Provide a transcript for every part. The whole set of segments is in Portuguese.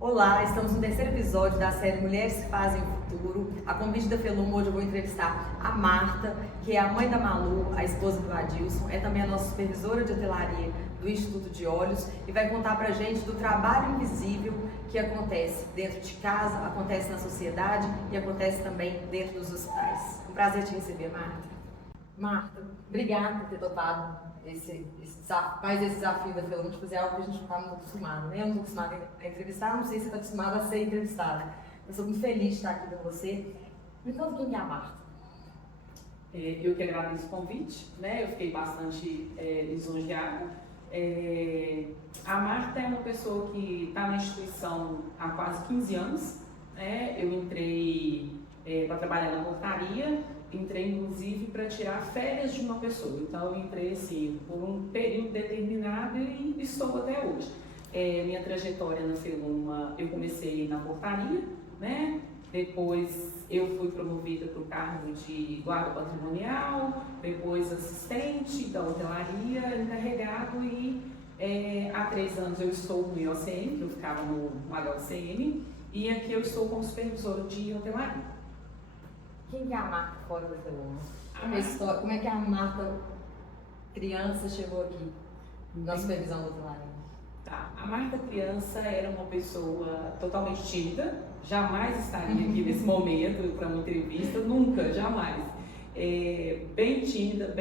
Olá, estamos no terceiro episódio da série Mulheres que Fazem o Futuro. A convite da Feluma, hoje eu vou entrevistar a Marta, que é a mãe da Malu, a esposa do Adilson, é também a nossa supervisora de hotelaria do Instituto de Olhos e vai contar pra gente do trabalho invisível que acontece dentro de casa, acontece na sociedade e acontece também dentro dos hospitais. Um prazer te receber, Marta. Marta, obrigada por ter topado mais esse desafio da Feluma de fazer algo que a gente não está muito acostumado, né? Eu não estou acostumada a entrevistar, não sei se você está acostumada a ser entrevistada. Eu sou muito feliz de estar aqui com você. Me conta quem é a Marta. Eu que agradeço o convite, né? Eu fiquei bastante lisonjeada. A Marta é uma pessoa que está na instituição há quase 15 anos, né? Eu entrei para trabalhar na portaria, entrei inclusive para tirar férias de uma pessoa, então eu entrei assim por um período determinado e estou até hoje. Minha trajetória na Feluma, eu comecei na portaria, né? Depois eu fui promovida para o cargo de guarda patrimonial, depois assistente da hotelaria, encarregado e há 3 anos eu estou no IOCM, que eu ficava no HOCM, e aqui eu estou como supervisora de hotelaria. Quem é a Marta fora da Feluma? Como é que a Marta criança chegou aqui na supervisão da hotelaria? Tá. A Marta criança era uma pessoa totalmente tímida, jamais estaria aqui nesse momento para uma entrevista, nunca, jamais. Bem tímida,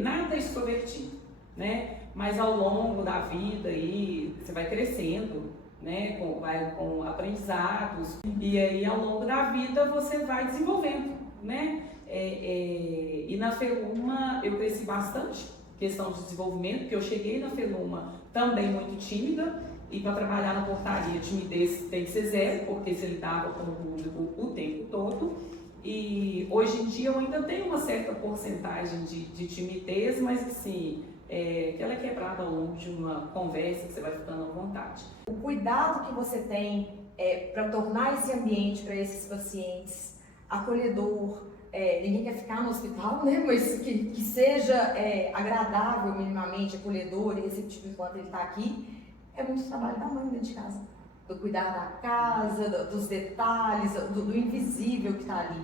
nada extrovertida, né? Mas ao longo da vida aí, você vai crescendo, né? Com aprendizados, e aí ao longo da vida você vai desenvolvendo, né? E na Feluma eu cresci bastante, questão de desenvolvimento, porque eu cheguei na Feluma também muito tímida, e para trabalhar na portaria, timidez tem que ser zero, porque você lidava com o público o tempo todo. E hoje em dia eu ainda tenho uma certa porcentagem de timidez, mas assim, que ela é quebrada ao longo de uma conversa que você vai ficando à vontade. O cuidado que você tem para tornar esse ambiente para esses pacientes acolhedor, ninguém quer ficar no hospital, né? Mas que seja agradável minimamente, acolhedor e receptivo enquanto ele está aqui, é muito trabalho da mãe dentro de casa. Do cuidar da casa, dos detalhes, do invisível que está ali.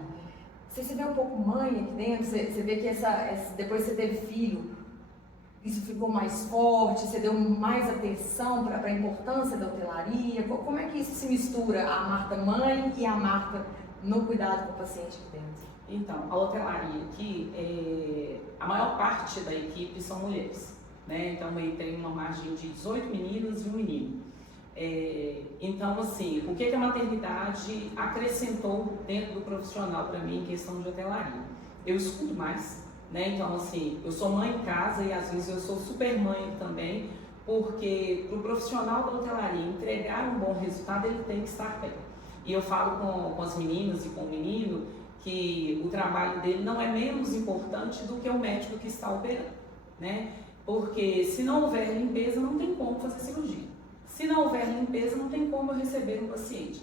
Você se vê um pouco mãe aqui dentro, você vê que depois que você teve filho, isso ficou mais forte, você deu mais atenção para a importância da hotelaria. Como é que isso se mistura, a Marta mãe e a Marta no cuidado com o paciente aqui dentro? Então, a hotelaria aqui, a maior parte da equipe são mulheres, né? Então aí tem uma margem de 18 meninas e um menino. Então assim, o que a maternidade acrescentou dentro do profissional para mim em questão de hotelaria? Eu escuto mais, né? Então assim, eu sou mãe em casa e às vezes eu sou super mãe também, porque para o profissional da hotelaria entregar um bom resultado, ele tem que estar bem. E eu falo com as meninas e com o menino que o trabalho dele não é menos importante do que o médico que está operando, né? Porque se não houver limpeza, não tem como fazer cirurgia. Se não houver limpeza, não tem como eu receber um paciente.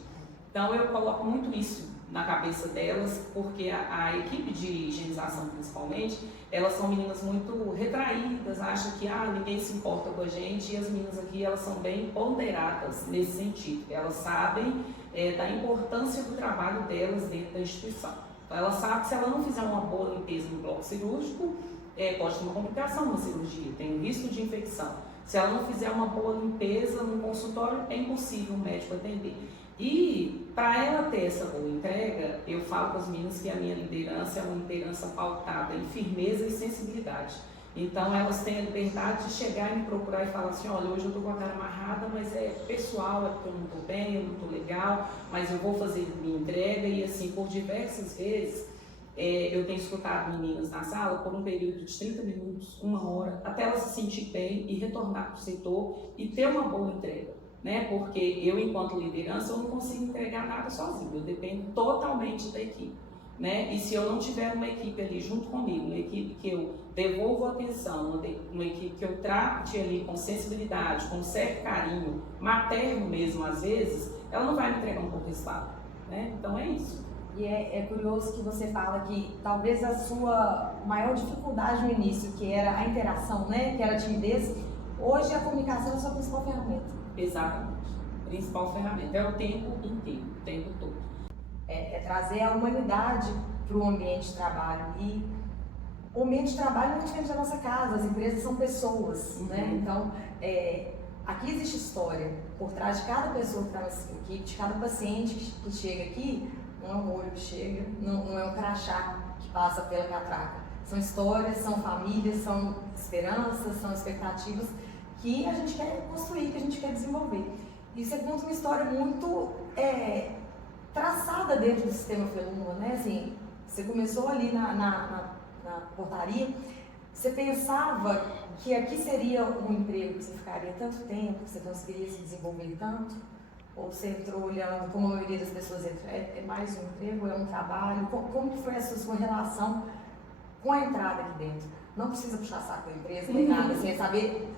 Então eu coloco muito isso na cabeça delas, porque a equipe de higienização principalmente, elas são meninas muito retraídas, acham que ninguém se importa com a gente, e as meninas aqui elas são bem ponderadas nesse sentido. Elas sabem da importância do trabalho delas dentro da instituição. Então ela sabe que se ela não fizer uma boa limpeza no bloco cirúrgico, pode ter uma complicação na cirurgia, tem um risco de infecção. Se ela não fizer uma boa limpeza no consultório, é impossível o médico atender. E para ela ter essa boa entrega, eu falo com as meninas que a minha liderança é uma liderança pautada em firmeza e sensibilidade. Então elas têm a liberdade de chegar e me procurar e falar assim, olha, hoje eu estou com a cara amarrada, mas é pessoal, é porque eu não estou bem, eu não estou legal, mas eu vou fazer minha entrega. E assim, por diversas vezes, eu tenho escutado meninas na sala por um período de 30 minutos, 1 hora, até ela se sentir bem e retornar para o setor e ter uma boa entrega, né? Porque eu, enquanto liderança, eu não consigo entregar nada sozinho, eu dependo totalmente da equipe, né? E se eu não tiver uma equipe ali junto comigo, uma equipe que eu devolvo atenção, uma equipe que eu trate ali com sensibilidade, com certo carinho, materno mesmo às vezes, ela não vai me entregar um bom resultado, né? Então é isso. E é curioso que você fala que talvez a sua maior dificuldade no início, que era a interação, né, que era a timidez, hoje a comunicação é a sua principal ferramenta. Exatamente. principal ferramenta, é o tempo inteiro, o tempo todo. É trazer a humanidade para o ambiente de trabalho. E o ambiente de trabalho não é diferente da nossa casa, as empresas são pessoas, né? Então, aqui existe história. Por trás de cada pessoa que está nessa equipe, de cada paciente que chega aqui, não é um olho que chega, não é um crachá que passa pela catraca. São histórias, são famílias, são esperanças, são expectativas que a gente quer construir, que a gente quer desenvolver. E você conta uma história muito traçada dentro do sistema Feluma, né? Assim, você começou ali na portaria, você pensava que aqui seria um emprego que você ficaria tanto tempo, que você conseguiria se desenvolver tanto? Ou você entrou olhando, como a maioria das pessoas entra, é mais um emprego, é um trabalho? Como que foi essa sua relação com a entrada aqui dentro? Não precisa puxar saco da empresa, nem nada, assim, é saber,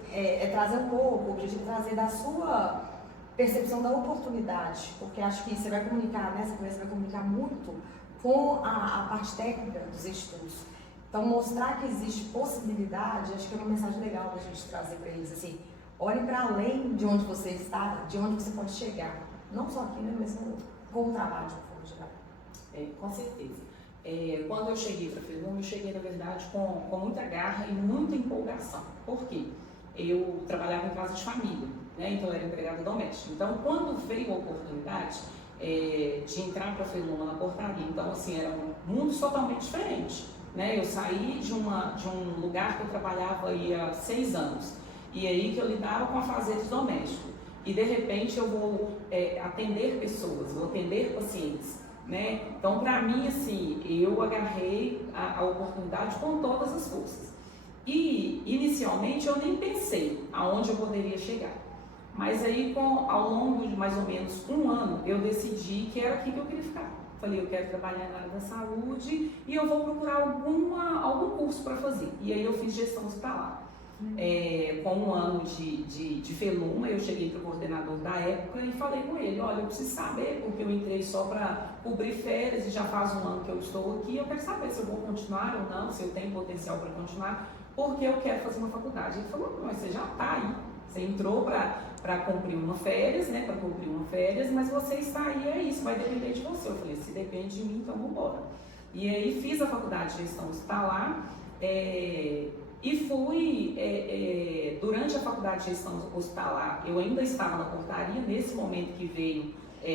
trazer um pouco, o objetivo é trazer da sua percepção da oportunidade, porque acho que você vai comunicar, nessa conversa vai comunicar muito com a parte técnica dos estudos. Então, mostrar que existe possibilidade, acho que é uma mensagem legal da gente trazer para eles, assim, olhem para além de onde você está, de onde você pode chegar, não só aqui, né, mas com o trabalho de uma forma geral. Com certeza. Quando eu cheguei para a Feluma, eu cheguei, na verdade, com muita garra e muita empolgação. Por quê? Eu trabalhava em casa de família, né? Então eu era empregada doméstica. Então, quando veio a oportunidade de entrar para a Feluma na portaria, então, assim, era um mundo totalmente diferente, né? Eu saí de um lugar que eu trabalhava aí há 6 anos, e aí que eu lidava com afazeres domésticos. E, de repente, eu vou atender pessoas, vou atender pacientes. Né? Então, para mim, assim, eu agarrei a oportunidade com todas as forças. E, inicialmente, eu nem pensei aonde eu poderia chegar. Mas aí, ao longo de mais ou menos 1 ano, eu decidi que era aqui que eu queria ficar. Falei, eu quero trabalhar na área da saúde e eu vou procurar algum curso para fazer. E aí eu fiz gestão hospitalar. Com 1 ano de Feluma, eu cheguei para o coordenador da época e falei com ele, olha, eu preciso saber, porque eu entrei só para cobrir férias e já faz 1 ano que eu estou aqui, eu quero saber se eu vou continuar ou não, se eu tenho potencial para continuar, porque eu quero fazer uma faculdade. Ele falou, mas você já está aí, você entrou para cumprir uma férias, né, para cumprir uma férias, mas você está aí, é isso, vai depender de você. Eu falei, se depende de mim, então vamos embora. E aí fiz a faculdade de gestão hospitalar, e fui, durante a faculdade de gestão hospitalar, eu ainda estava na portaria, nesse momento que veio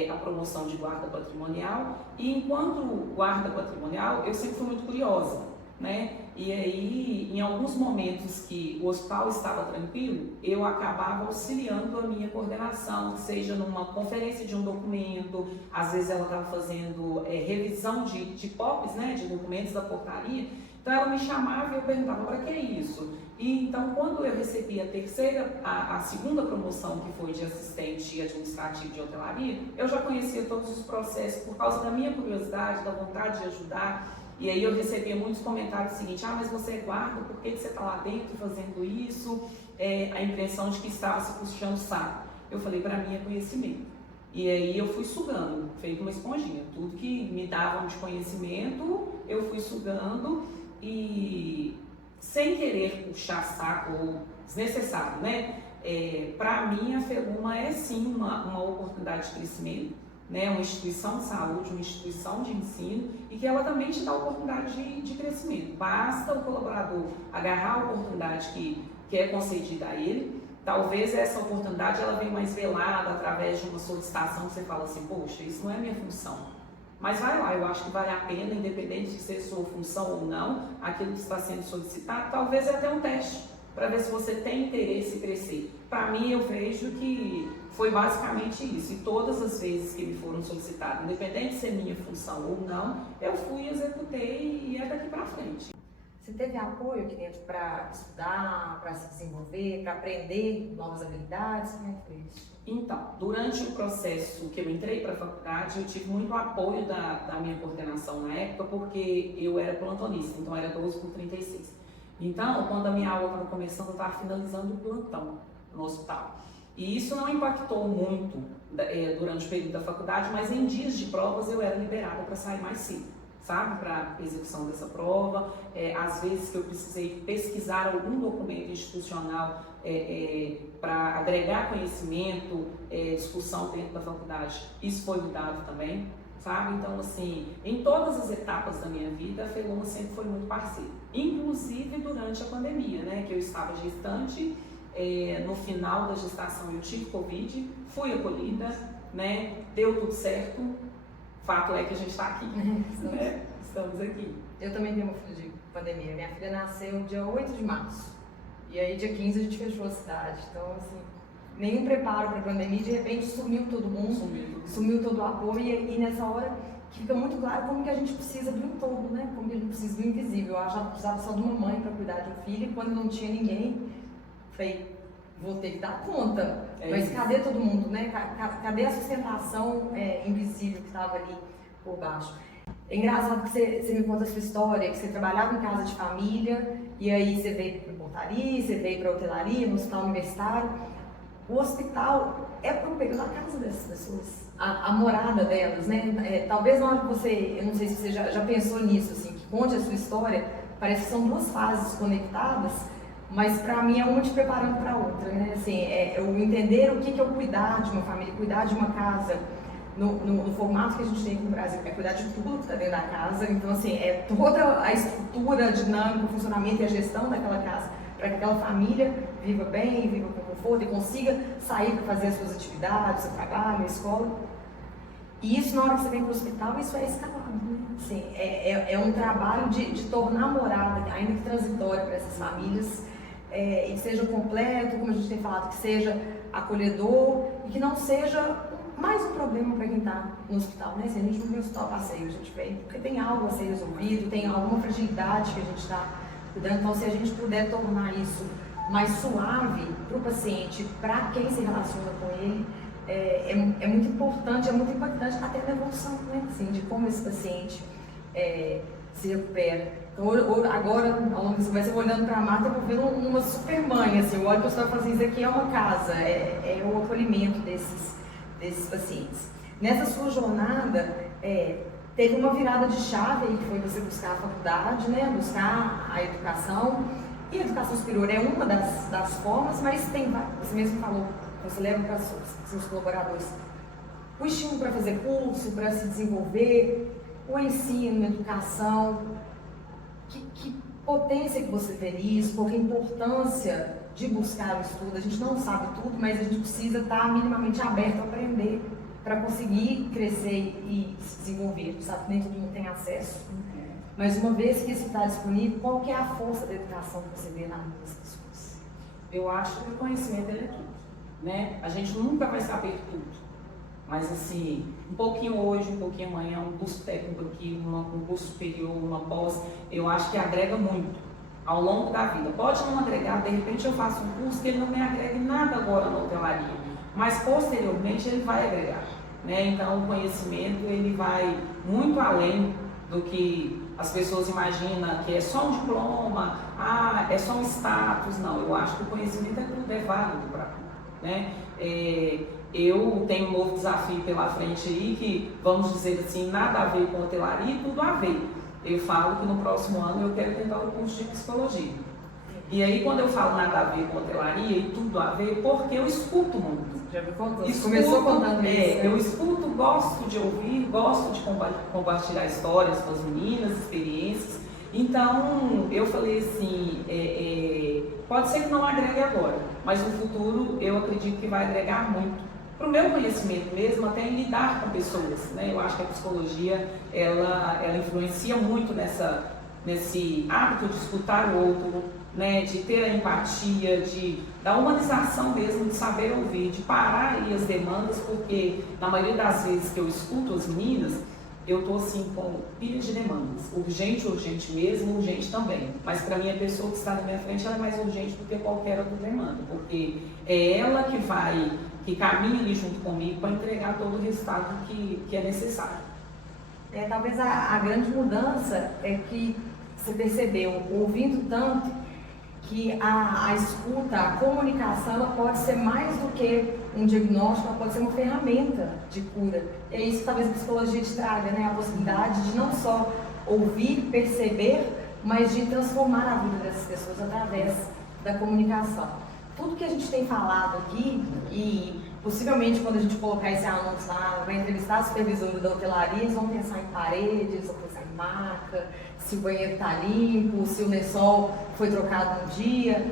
a promoção de guarda patrimonial, e enquanto guarda patrimonial, eu sempre fui muito curiosa, né? E aí, em alguns momentos que o hospital estava tranquilo, eu acabava auxiliando a minha coordenação, seja numa conferência de um documento, às vezes ela estava fazendo revisão de POPs, né, de documentos da portaria. Então ela me chamava e eu perguntava, para que é isso? E então quando eu recebi a segunda promoção, que foi de assistente administrativo de hotelaria, eu já conhecia todos os processos por causa da minha curiosidade, da vontade de ajudar. E aí eu recebia muitos comentários seguintes, mas você é guarda, por que você está lá dentro fazendo isso? A impressão de que estava se puxando o saco. Eu falei, para mim é conhecimento. E aí eu fui sugando, feito uma esponjinha. Tudo que me davam de conhecimento, eu fui sugando. E sem querer puxar saco ou desnecessário, né? Para mim, a Feluma é sim uma oportunidade de crescimento, né? Uma instituição de saúde, uma instituição de ensino e que ela também te dá oportunidade de crescimento. Basta o colaborador agarrar a oportunidade que é concedida a ele. Talvez essa oportunidade ela venha mais velada através de uma solicitação que você fala assim, poxa, isso não é minha função. Mas vai lá, eu acho que vale a pena, independente de ser sua função ou não, aquilo que está sendo solicitado, talvez é até um teste, para ver se você tem interesse em crescer. Para mim, eu vejo que foi basicamente isso, e todas as vezes que me foram solicitadas, independente de ser minha função ou não, eu fui, executei e é daqui para frente. Você teve apoio aqui dentro para estudar, para se desenvolver, para aprender novas habilidades? Como é que foi isso? Então, durante o processo que eu entrei para a faculdade, eu tive muito apoio da minha coordenação na época, porque eu era plantonista, então era 12/36. Então, quando a minha aula estava começando, eu estava finalizando o plantão no hospital. E isso não impactou muito durante o período da faculdade, mas em dias de provas eu era liberada para sair mais cedo, sabe, para execução dessa prova. Às vezes que eu precisei pesquisar algum documento institucional para agregar conhecimento, discussão dentro da faculdade, isso foi mudado também, sabe? Então, assim, em todas as etapas da minha vida, a FELUMA sempre foi muito parceira, inclusive durante a pandemia, né, que eu estava gestante, no final da gestação eu tive Covid, fui acolhida, né, deu tudo certo, fato é que a gente está aqui, estamos aqui. Eu também tenho uma filha de pandemia, minha filha nasceu dia 8 de março, e aí dia 15 a gente fechou a cidade, então assim, nenhum preparo para a pandemia, de repente sumiu todo mundo, sumiu todo o apoio, e nessa hora que fica muito claro como que a gente precisa do entorno, né, como que a gente precisa do invisível. Eu achava que precisava só de uma mãe para cuidar de um filho, e quando não tinha ninguém, falei, vou ter que dar conta, mas cadê todo mundo, né? Cadê a sustentação invisível que estava ali por baixo? É engraçado que você me conta a sua história, que você trabalhava em casa de família, e aí você veio para portaria, você veio para hotelaria, no hospital universitário. O hospital é para o período da casa dessas pessoas, a morada delas, né? Talvez na hora que você, eu não sei se você já pensou nisso, assim, que conte a sua história, parece que são duas fases conectadas, mas para mim é uma te preparando para a outra, né? Assim, eu entender o que é o cuidar de uma família, cuidar de uma casa, no formato que a gente tem aqui no Brasil, é cuidar de tudo que está dentro da casa. Então, assim, é toda a estrutura, a dinâmica, o funcionamento e a gestão daquela casa, para que aquela família viva bem, viva com conforto e consiga sair para fazer as suas atividades, o seu trabalho, a escola. E isso, na hora que você vem para o hospital, isso é escalado, né? Assim, é um trabalho de tornar morada, ainda que transitória, para essas famílias, e que seja completo, como a gente tem falado, que seja acolhedor e que não seja mais um problema para quem está no hospital, né? Se a gente não vem no hospital passeio, a gente vem porque tem algo a ser resolvido, tem alguma fragilidade que a gente está cuidando. Então, se a gente puder tornar isso mais suave para o paciente, para quem se relaciona com ele, é muito importante, é muito impactante até na evolução, né? Assim, de como esse paciente se recupera. Então, agora, ao longo dessa conversa, eu vou olhando para a Marta, eu vou vendo uma super mãe, assim, eu olho que eu estou fazendo isso aqui, é uma casa, é o acolhimento desses pacientes. Nessa sua jornada, teve uma virada de chave aí, que foi você buscar a faculdade, né, buscar a educação, e a educação superior é uma das formas, mas tem, você mesmo falou, você leva para seus colaboradores o estímulo para fazer curso, para se desenvolver, o ensino, a educação. Que potência que você vê nisso, qual que é a importância de buscar o estudo? A gente não sabe tudo, mas a gente precisa estar minimamente aberto a aprender para conseguir crescer e se desenvolver. Sabe que nem todo mundo tem acesso. Mas uma vez que isso está disponível, qual que é a força da educação que você vê na vida das pessoas? Eu acho que o conhecimento ele é tudo, né? A gente nunca vai saber tudo. Mas assim, um pouquinho hoje, um pouquinho amanhã, um curso técnico aqui, um curso superior, uma pós, eu acho que agrega muito ao longo da vida. Pode não agregar, de repente eu faço um curso que ele não me agrega em nada agora na hotelaria, mas posteriormente ele vai agregar, né? Então o conhecimento ele vai muito além do que as pessoas imaginam que é só um diploma, é só um status. Não, eu acho que o conhecimento é tudo, é válido para tudo, né? Eu tenho um novo desafio pela frente aí, que, vamos dizer assim, nada a ver com hotelaria e tudo a ver. Eu falo que no próximo ano eu quero tentar o curso de psicologia. E aí, quando eu falo nada a ver com hotelaria e tudo a ver, porque eu escuto muito. Já me contou, começou contando isso. Eu escuto, gosto de ouvir, gosto de compartilhar histórias com as meninas, experiências. Então, eu falei assim, pode ser que não agregue agora, mas no futuro eu acredito que vai agregar muito. Para o meu conhecimento mesmo, até em lidar com pessoas, né? Eu acho que a psicologia, ela influencia muito nesse hábito de escutar o outro, né? De ter a empatia, da humanização mesmo, de saber ouvir, de parar ali as demandas, porque na maioria das vezes que eu escuto as meninas, eu estou assim com pilha de demandas, urgente mesmo, urgente também. Mas para mim a pessoa que está na minha frente, ela é mais urgente do que qualquer outra demanda, porque é ela que caminha ali junto comigo para entregar todo o resultado que é necessário. Talvez a grande mudança é que você percebeu, ouvindo tanto, que a escuta, a comunicação, ela pode ser mais do que um diagnóstico, ela pode ser uma ferramenta de cura. É isso que talvez a psicologia te traga, né? A possibilidade de não só ouvir, perceber, mas de transformar a vida dessas pessoas através da comunicação. tudo que a gente tem falado aqui, e possivelmente quando a gente colocar esse anúncio lá, vai entrevistar a supervisora da hotelaria, eles vão pensar em paredes, vão pensar em maca, se o banheiro está limpo, se o lençol foi trocado no dia.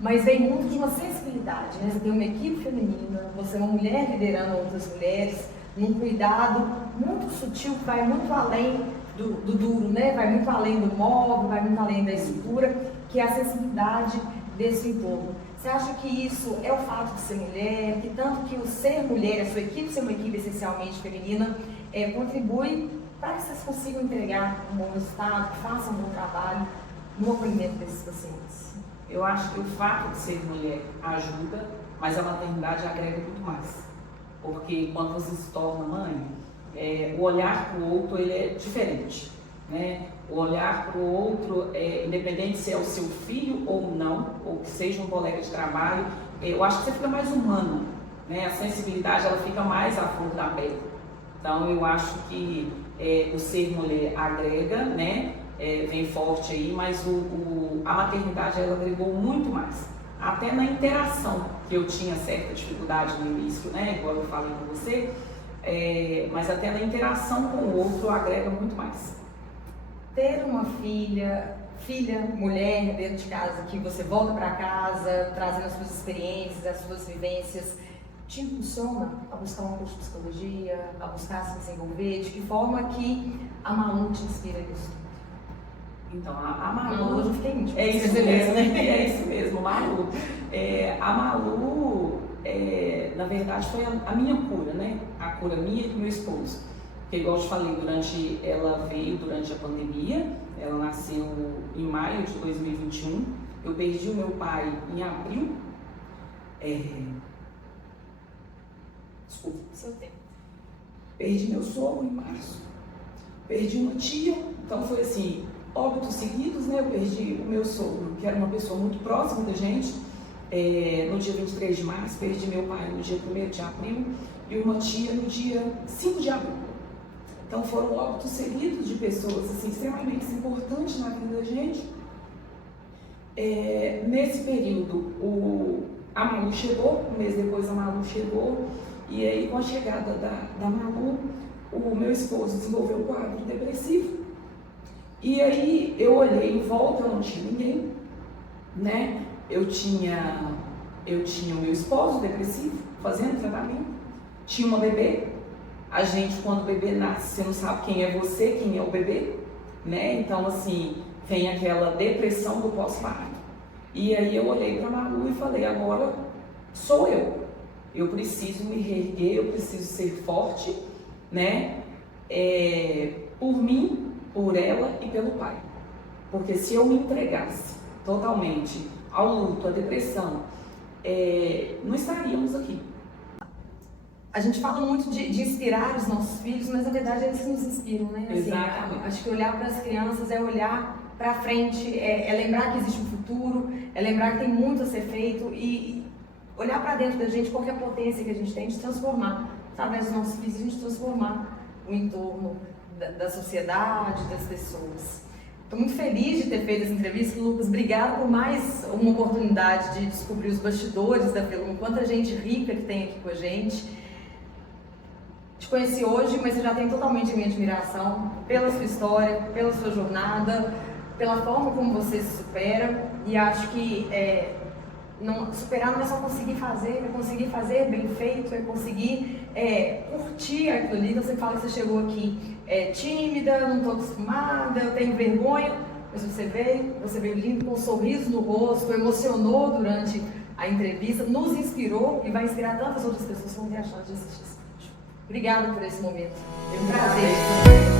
Mas vem muito de uma sensibilidade, né? Você tem uma equipe feminina, você é uma mulher liderando outras mulheres, num cuidado muito sutil que vai muito além do duro, né? Vai muito além do móvel, vai muito além da estrutura, que é a sensibilidade desse entorno. Você acha que isso é o fato de ser mulher, que tanto que o ser mulher, a sua equipe ser uma equipe essencialmente feminina, contribui para que vocês consigam entregar um bom resultado, que façam um bom trabalho no acolhimento desses pacientes? Eu acho que o fato de ser mulher ajuda, mas a maternidade agrega muito mais. Porque quando você se torna mãe, o olhar para o outro ele é diferente, né? O olhar para o outro, independente se é o seu filho ou não, ou que seja um colega de trabalho, eu acho que você fica mais humana, né? A sensibilidade ela fica mais à flor da pele. Então eu acho que o ser mulher agrega, né? Vem forte aí, mas a maternidade ela agregou muito mais. Até na interação, que eu tinha certa dificuldade no início, né? Igual eu falei com você, mas até na interação com o outro agrega muito mais. Ter uma filha, mulher dentro de casa, que você volta para casa, trazendo as suas experiências, as suas vivências, te impulsiona a buscar um curso de psicologia, a buscar se desenvolver? De que forma que a Malu te inspira nisso? Então, a Malu... Malu, eu fiquei íntima. É isso mesmo, é isso mesmo, Malu. A Malu, na verdade, foi a minha cura, né? A cura minha e do meu esposo. Porque, igual eu te falei, ela veio durante a pandemia, ela nasceu em maio de 2021. Eu perdi o meu pai em abril. Desculpa. Seu tempo. Perdi meu sogro em março. Perdi uma tia. Então, foi assim, óbitos seguidos, né? Eu perdi o meu sogro, que era uma pessoa muito próxima da gente. No dia 23 de março, perdi meu pai no dia 1º de abril e uma tia no dia 5 de abril. Então foram óbitos seguidos de pessoas assim, extremamente importantes na vida da gente. Nesse período, a Malu chegou, um mês depois a Malu chegou, e aí com a chegada da Malu, o meu esposo desenvolveu um quadro depressivo. E aí eu olhei em volta, eu não tinha ninguém, né? Eu tinha o meu esposo depressivo, fazendo tratamento, tinha uma bebê. A gente, quando o bebê nasce, você não sabe quem é você, quem é o bebê, né? Então, assim, vem aquela depressão do pós-parto. E aí eu olhei para a Malu e falei, agora sou eu. Eu preciso me reerguer, eu preciso ser forte, né? Por mim, por ela e pelo pai. Porque se eu me entregasse totalmente ao luto, à depressão, não estaríamos aqui. A gente fala muito de inspirar os nossos filhos, mas na verdade eles nos inspiram, né? Assim, Exatamente. Acho que olhar para as crianças é olhar para frente, é lembrar que existe um futuro, é lembrar que tem muito a ser feito e olhar para dentro da gente, qualquer potência que a gente tem de transformar, através dos nossos filhos, a gente transformar o entorno da sociedade, das pessoas. Estou muito feliz de ter feito essa entrevista, Lucas. Obrigada por mais uma oportunidade de descobrir os bastidores da Feluma, quanta gente rica que tem aqui com a gente. Te conheci hoje, mas você já tem totalmente a minha admiração pela sua história, pela sua jornada, pela forma como você se supera. E acho que superar não é só conseguir fazer, é conseguir fazer bem feito, é conseguir curtir aquilo ali. Então você fala que você chegou aqui tímida, não estou acostumada, eu tenho vergonha, mas você veio lindo, com um sorriso no rosto, emocionou durante a entrevista, nos inspirou e vai inspirar tantas outras pessoas que vão ter a chance de assistir esse vídeo. Obrigada por esse momento. É um prazer.